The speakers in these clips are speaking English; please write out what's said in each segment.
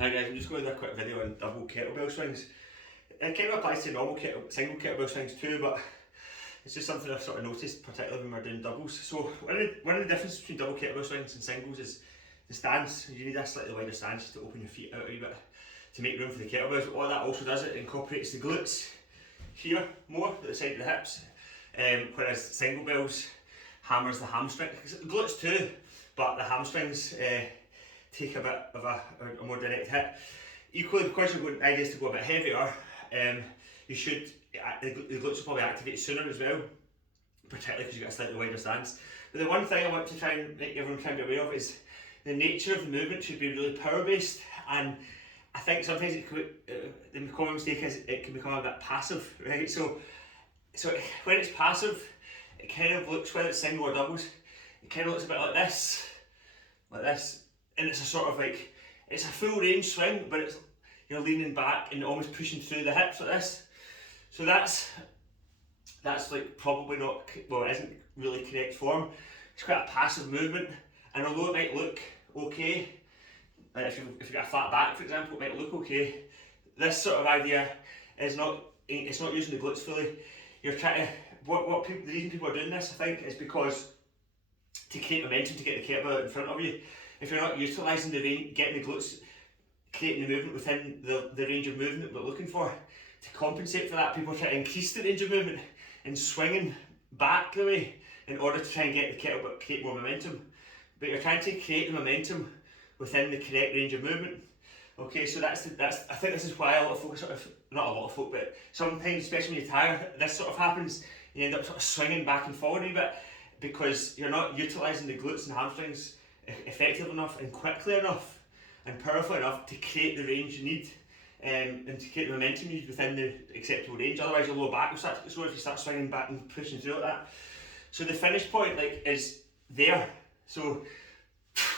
Hi guys, I'm just going to do a quick video on double kettlebell swings. It kind of applies to normal single kettlebell swings too, but it's just something I've sort of noticed, particularly when we're doing doubles. So one of the differences between double kettlebell swings and singles is the stance. You need a slightly wider stance just to open your feet out a wee bit to make room for the kettlebells. But what that also does, it incorporates the glutes here more at the side of the hips, whereas single bells hammers the hamstring. Glutes too, but the hamstrings take a bit of a more direct hit. Equally, because you're going ideas to go a bit heavier, you should the glutes will probably activate sooner as well, particularly because you've got a slightly wider stance. But the one thing I want to try and make everyone try and be aware of is the nature of the movement should be really power based, and I think sometimes the common mistake is it can become a bit passive, right? So when it's passive, it kind of looks, whether it's single or doubles, it kind of looks a bit like this, and it's a sort of like, it's a full range swing, but it's, you're leaning back and almost pushing through the hips like this. So that's like probably not, well, it isn't really correct form. It's quite a passive movement, and although it might look okay, like if you've got a flat back, for example, it might look okay. This sort of idea is not, it's not using the glutes fully. You're trying to, the reason people are doing this, I think, is because to create momentum to get the kettlebell out in front of you. If you're not utilising the range, getting the glutes, creating the movement within the range of movement we're looking for, to compensate for that, people try to increase the range of movement and swinging back the way in order to try and get the kettlebell, create more momentum. But you're trying to create the momentum within the correct range of movement. Okay, so that's I think this is why a lot of folks not a lot of folk, but sometimes, especially when you tire, this sort of happens. You end up sort of swinging back and forward a wee bit because you're not utilising the glutes and hamstrings effective enough and quickly enough and powerfully enough to create the range you need, and to create the momentum you need within the acceptable range. Otherwise your lower back will start to get sore if you start swinging back and pushing through like that. So the finish point is there. So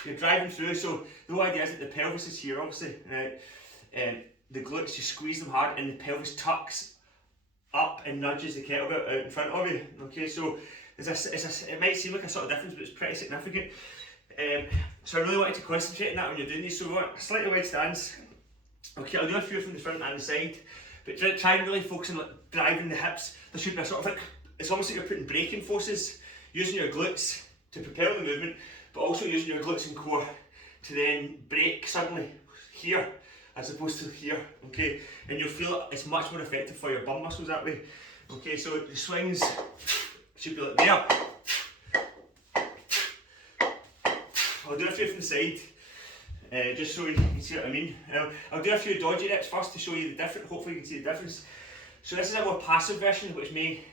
you're driving through. So the whole idea is that the pelvis is here, obviously, right? The glutes, you squeeze them hard and the pelvis tucks up and nudges the kettlebell out in front of you. Okay, so it might seem like a sort of difference, but it's pretty significant. So I really wanted to concentrate on that when you're doing these. So we want a slightly wide stance. Okay, I'll do a few from the front and the side, but try and really focus on like driving the hips. There should be a sort of like, it's almost like you're putting braking forces, using your glutes to propel the movement, but also using your glutes and core to then brake suddenly here as opposed to here. Okay, and you'll feel it's much more effective for your bum muscles that way. Okay, so the swings should be like there. I'll do a few from the side, just so you can see what I mean. I'll do a few dodgy reps first to show you the difference. Hopefully you can see the difference. So this is a more passive version, which may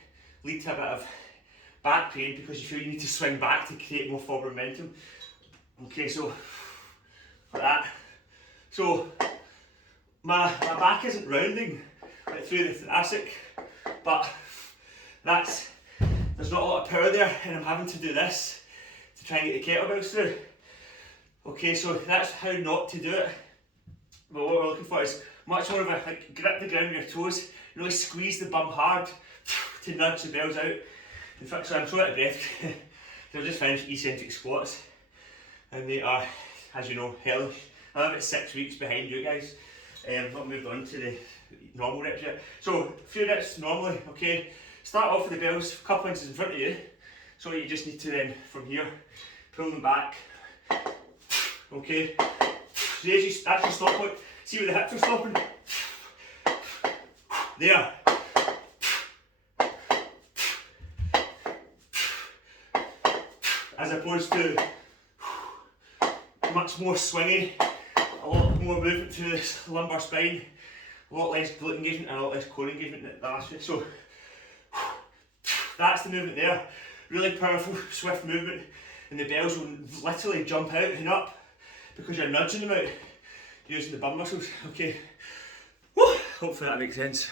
lead to a bit of back pain because you feel you need to swing back to create more forward momentum. Okay, so like that. So my back isn't rounding right through the thoracic, but there's not a lot of power there, and I'm having to do this to try and get the kettlebells through. Okay, so that's how not to do it. But what we're looking for is much more of a, like, grip the ground with your toes, really squeeze the bum hard to nudge the bells out. In fact, so I'm so out of breath. I've just finished eccentric squats, and they are, as you know, hellish. I'm about 6 weeks behind you guys. I've not moved on to the normal reps yet. So a few reps normally, okay. Start off with the bells a couple inches in front of you. So you just need to then, from here, pull them back. Okay, so that's your stop point. See where the hips are stopping? There. As opposed to much more swingy, a lot more movement through this lumbar spine, a lot less glute engagement and a lot less core engagement than the last bit. So that's the movement there. Really powerful, swift movement, and the bells will literally jump out and up because you're nudging them out using the bum muscles. Okay, woo. Hopefully that makes sense.